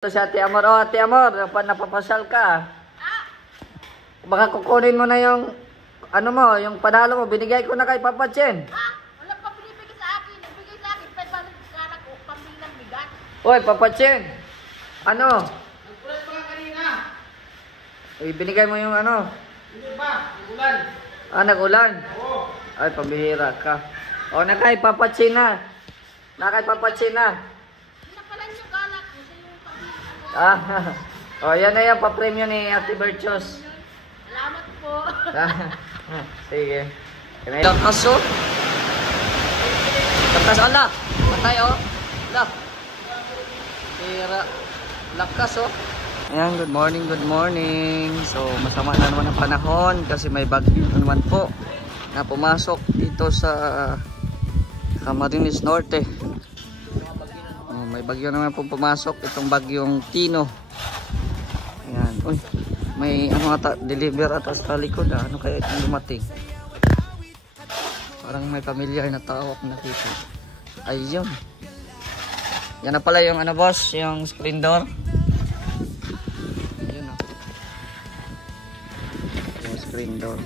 Ito si Ate Amor. Oh, Ate Amor, napapasal ka. Baka kukunin mo na yung, ano mo, yung panalo mo. Binigay ko na kay Papa Chen. Wala pa binibigay sa akin. Ibigay sa akin. 500 kala ko. Pambili ng bigat. Oy, Papa Chen. Ano? Nagpulat pa lang kanina. Binigay mo yung ano? Hindi ba? Nagulan. Nag-ulan. Oo. Ay, pambihira ka. O, na kay Papa Chen na. Na kay Papa Chen na. Pinapalan yung kala ko. Sa yung pambili. O, yan na yung pa-premium ni Ate Berchos. Salamat po. Sige. Lakas o. Lakas ala. Patay o. Lak. Tira. Lakas o. Ayan, good morning, good morning. So, masama na naman ang panahon kasi may bagyo naman po na pumasok dito sa Camarines Norte. May bagyo naman po pumasok, itong bagyong Tino. Ayan. Uy, may ano ata, deliver ata sa likod. Ano kaya itong dumating? Parang may familiar na tao ako nakita. Ayun. Yan na pala yung ano boss, yung screen door. Ayun o. Yung screen door.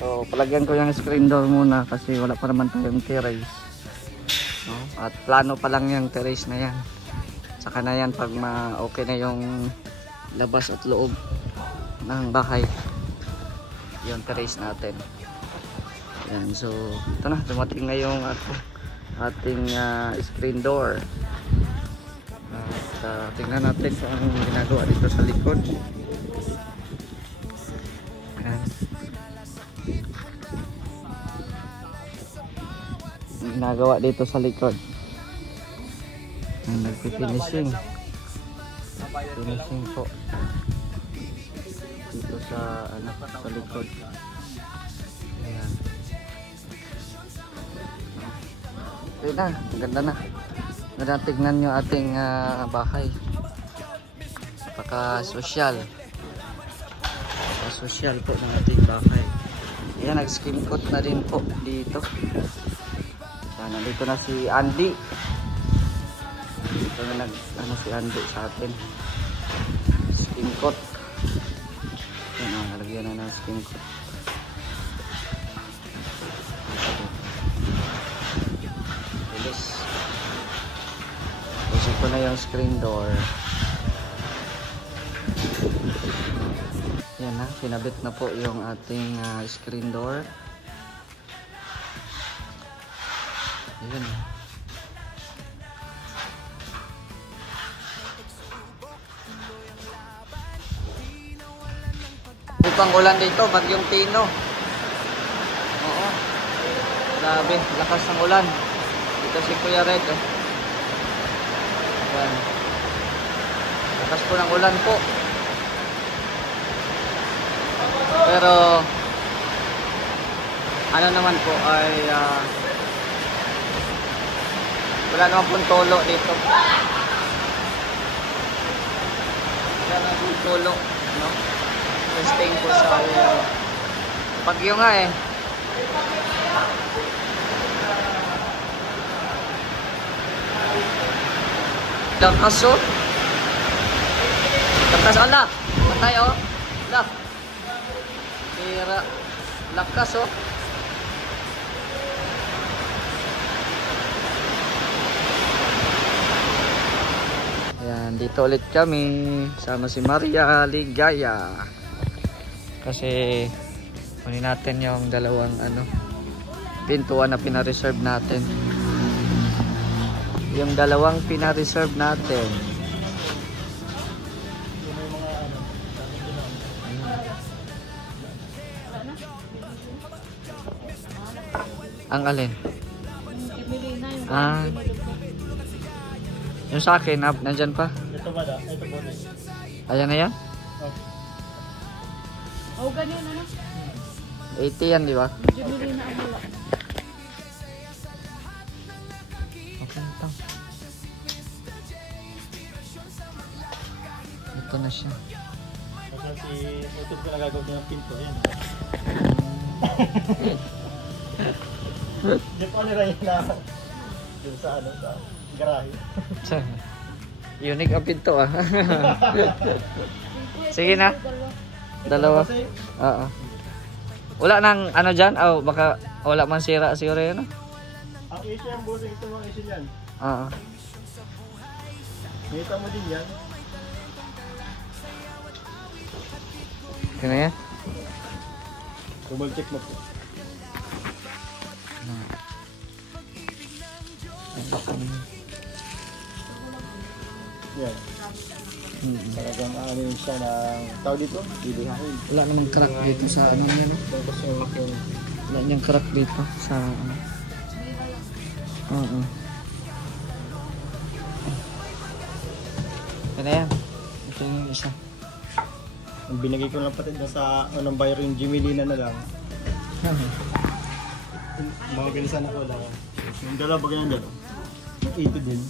So, palagyan ko yung screen door muna kasi wala pa naman tayong terrace. No? At plano pa lang yung terrace na yan. Saka na yan pag okay na yung labas at loob ng bahay. Yung terrace natin. Yan, so ito na, dumating na yung ating screen door. At tingnan natin kung anong ginagawa dito sa likod. Yan. Ginagawa dito sa likod. Nagpifinishing. Finishing po. Dito sa sa likod. Ayan. Okay na, maganda na. Ganda tignan nyo ating bahay. Paka-social. Paka-social po ng ating bahay. Ayan, nag-skim coat na din po dito. Nandito na si Andy. Dito na si Andy sa atin. Skin coat. Yan, nalagyan na ng skin coat. Bilis. Kasi ko na yung screen door. Yan na, pinabit na po yung ating screen door. Ayan. Pang ulan dito, bagyong Tino. Oo. Grabe, lakas ng ulan. Dito si Kuya Red. Ayan. Lakas po ng ulan po. Pero ano naman po ay wala naman pong tolo dito. Wala naman pong tolo, no? Testing po sa bagyo nga eh. Lakas o. Lakas ala. Patay o. Lak. Tira. Lakas o. Ayan, dito ulit kami sama si Maria Ligaya. Kasi kunin natin yung dalawang pintuan na pina-reserve natin. Yung dalawang pina-reserve natin. Ang alin? Yung sa akin, nandyan pa? Ito ba da? Ito po. Ayan na yan? O, ganyan 80 yan, di ba? Jubilin na ang wala. Okay, ito. Ito na siya. Ito po nagagawin ng pinto. Yan. Hindi po nila yun na. Yung sa Garahe. Unique ang pinto ah. Sige na. Dalawa. Oo. Wala nang ano dyan? Oh, baka wala man sira siguro yun. Ang issue yung busing, ito mga issue yan. Oo. Kita mo din yan. Okay na yan? Double check mo po. Yan. Talagang ano yun siya ng tao dito, lilihain. Wala namang crack dito sa ano yan. Tapos yung laki. Wala niyang crack dito sa ano. Oo. Okay na yan. Ito yung isa. Ang binigay ko lang pati na sa anong buyer yung Jimelina na lang. Mga ganisan ako lang. Yung dalawa ba ganyan dalawa? 80 din.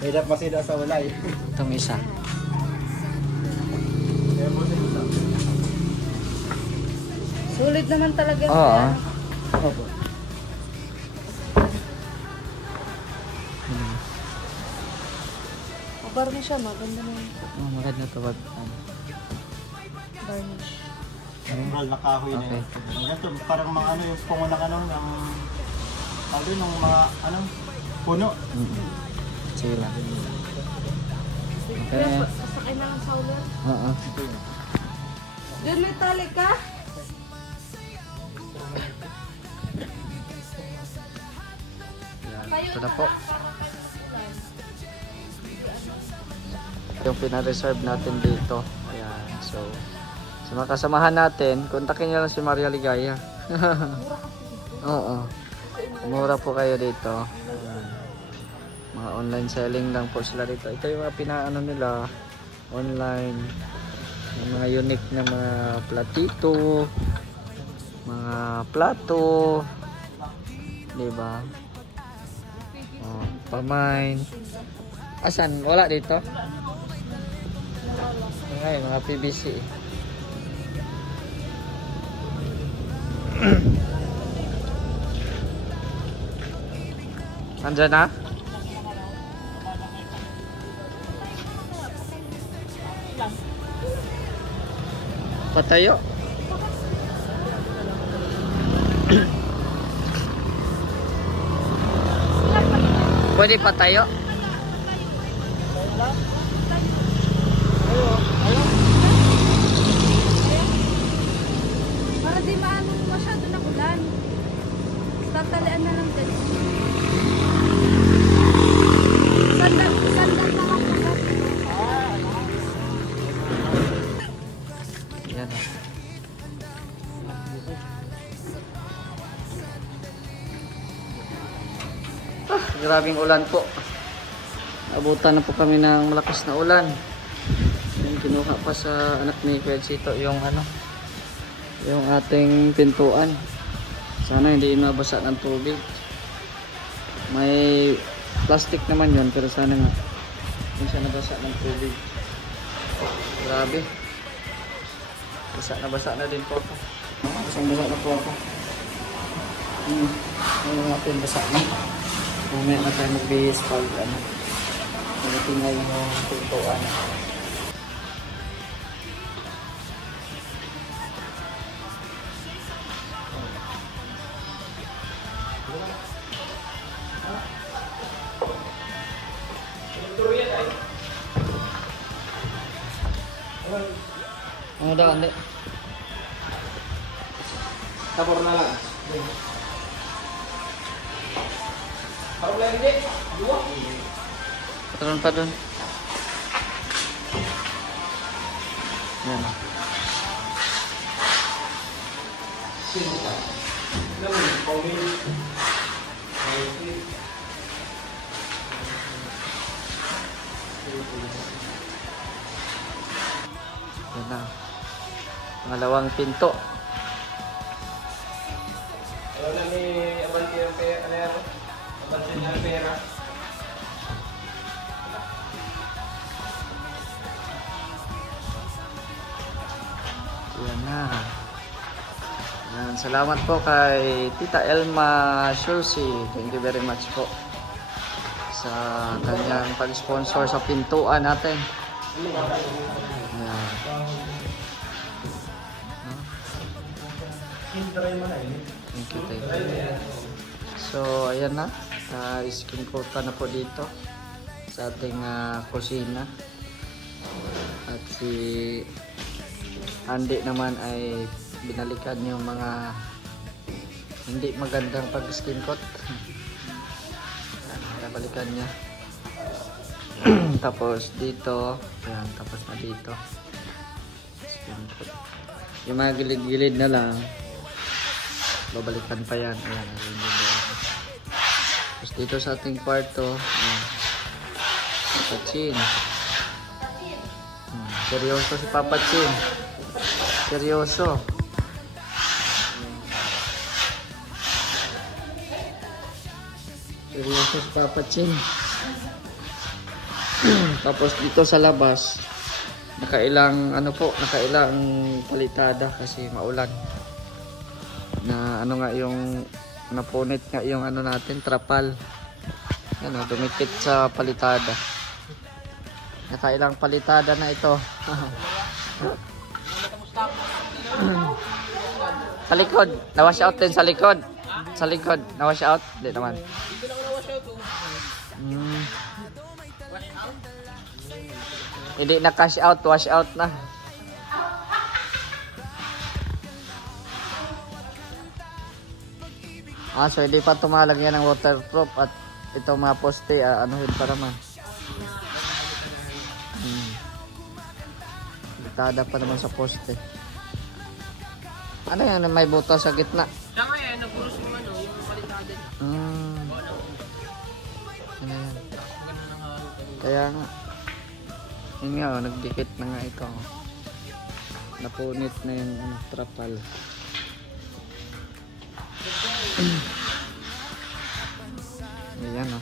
Hirap masida sa walay. Itong isa. Sulit naman talaga. Oo. Opo. Varnish siya, maganda na yung Oh, maganda to wag. varnish. Mahal na kahoy na Okay. yun. Ganito, parang mga ano yung pungulang ano, ng ano yung mga ano, puno. Sige lang. Kaya Okay. sasakay na ng sauler. Oo. Doon may tali ka? Yan. Ito na po. Yung pina-reserve natin dito. Ayan. So, sa mga kasamahan natin, kontakin nyo lang si Maria Ligaya. Oo. Mura po kayo dito. Ayan. Mga online selling lang po sila dito. Ito yung mga pinaano nila online. Yung mga unique na mga platito, mga plato, diba? Oh, pamain. Asan? Wala dito? Ngayon, mga PVC. Nandyan na? Patayo. Pwede patayo? Para di maanong masyado ng ulan. Tatalian na lang din. Sandal na lang po. Yan. Grabing ulan po. Abutan na po kami ng malakas na ulan. Yung kinuha pa sa anak ni Kuya Chito yung ano, yung ating pintuan. Sana hindi mabasa ng tubig. May plastic naman yun, pero sana nga hindi siya nabasa ng tubig. Grabe. Basa na din po ako. Basa na po ako. Ano natin, basa na. Mamaya na tayo magbihis pag ano. Tingnan yung pintuan. Ano daw, hindi? Tapor na lang. Parang lang hindi. Dua. Patron pa dun. Yan. Yan na. Pangalawang pinto. Wala ni Abanti yung pera, ano yan? Abanti yung pera. Yan na. Yan, salamat po kay Tita Elma Shulsi. Thank you very much po sa kanyang pag-sponsor sa pintuan natin. Yan. Thank you, thank you. So, ayan na. Skin coat na po dito sa ating kusina. At si Andy naman ay binalikan yung mga hindi magandang pag-skin coat. Balikan niya. Tapos dito, ayan, tapos na dito. Skin coat. Yung mga gilid-gilid na lang, babalikan pa yan. Ayan, tapos dito sa ating kwarto, Papa Chin. Seryoso si Papa Chin. Seryoso. Seryoso si Papa Chin. Tapos dito sa labas, nakailang palitada kasi maulan. Na ano nga yung napunit nga yung ano natin, trapal. Ano, dumikit sa palitada. Nakailang palitada na ito. Sa likod, na-wash out din sa likod. Sa likod, na-wash out? Hindi naman. Dito lang na-wash out oh. Hindi na cash out, wash out na. So hindi pa tumalagyan ng waterproof at ito mga poste, anuhin pa naman. Litada pa naman sa poste. Ano yan, may butas sa gitna? Siya nga yan, nagpuros yung ano, yung palitada. Ano yan? Kaya nga. Yun nga, nagdikit na nga ito. Napunit na yung trapal. Ayan o.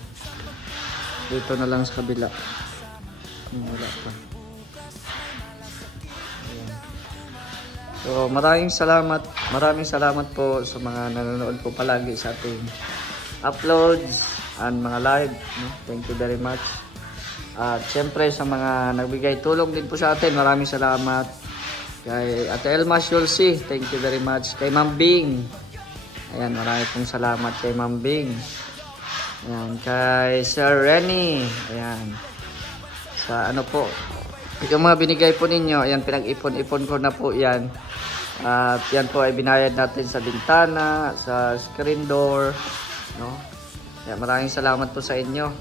Dito na lang sa kabila. Wala pa. Ayan. So maraming salamat po sa mga nanonood po palagi sa ating uploads and mga live, no? Thank you very much. At syempre sa mga nagbigay tulong din po sa atin, maraming salamat. Kay Ate Elma Shulsi, thank you very much. Kay Ma'am Bing, ayan, maraming pong salamat kay Ma'am Bing. Ayan, kay Sir Renny, ayan. Sa ano po, yung mga binigay po ninyo, ayan, pinag-ipon-ipon ko na po yan. At yan po ay binayad natin sa bintana, sa screen door, no? Ayan, maraming salamat po sa inyo.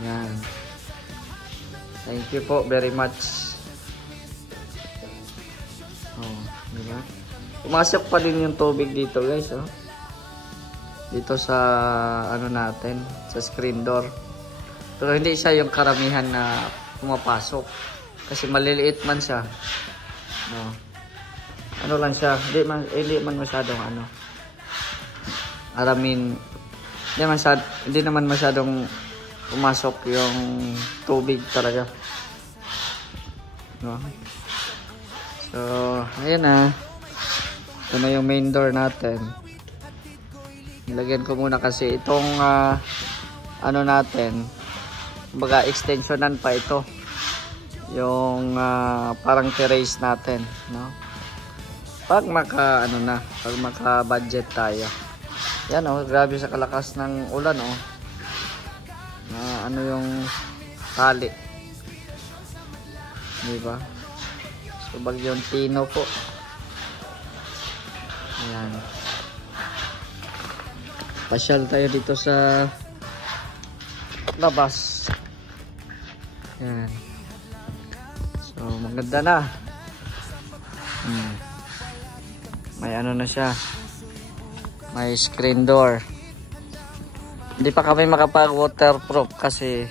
Ayan. Thank you po very much. Oh, diba? Pumasok pa din yung tubig dito, guys, oh. Dito sa ano natin, sa screen door. Pero hindi siya yung karamihan na pumapasok kasi maliliit man siya. No. Ano lang siya, hindi man masyadong ano. Hindi naman masyadong pumasok yung tubig talaga. No. So, ayan na. Ito na yung main door natin. Nilagyan ko muna kasi itong ano natin, baga extensionan pa ito. Yung parang terrace natin, no? Pag maka budget tayo. Yan oh, grabe sa kalakas ng ulan oh. Ano yung tali. Diba? So bagyong Tino po. Ayan. Pasyal tayo dito sa labas. Ayan. So maganda na. May ano na siya. May screen door. Hindi pa kami makapag waterproof kasi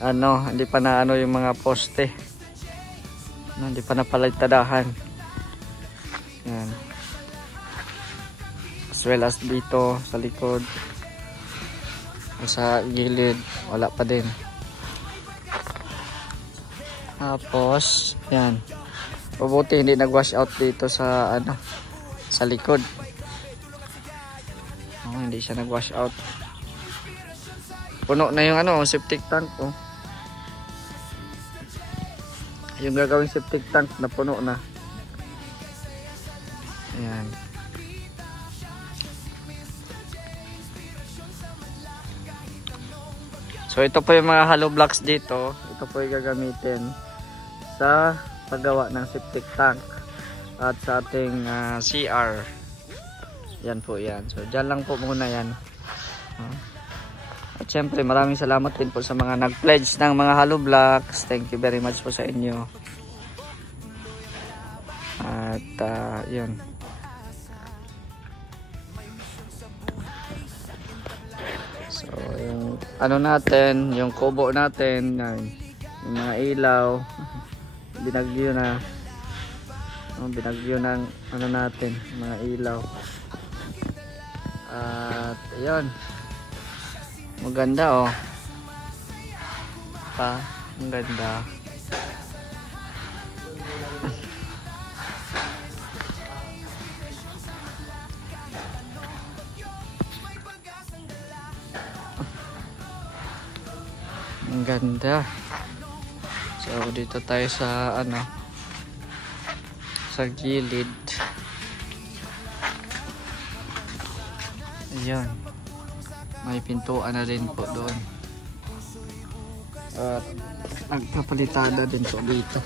hindi pa na yung mga poste. Hindi pa napalitadahan. Yan. As well as dito sa likod. Sa gilid wala pa din. Tapos yan. Mabuti hindi nag-wash out dito sa sa likod. Oh, hindi siya nag-wash out. Puno na yung ano, septic tank. Oh. Yung gagawing septic tank na puno na. Ayan. So ito po yung mga hollow blocks dito. Ito po yung gagamitin sa paggawa ng septic tank at sa ating CR. Yan po yan. So dyan lang po muna yan. At syempre maraming salamat din po sa mga nag-pledge ng mga hollow blocks. Thank you very much po sa inyo. At yun. So yung ano natin, yung kubo natin, yung mga ilaw, binagyo na. Binagyo ng ano natin, mga ilaw. At ayun. Maganda oh. Pa, ang ganda. Ang ganda. So dito tayo sa ano, sa gilid. Ayan. May pintuan na rin po doon. At nagpapalitada din po dito.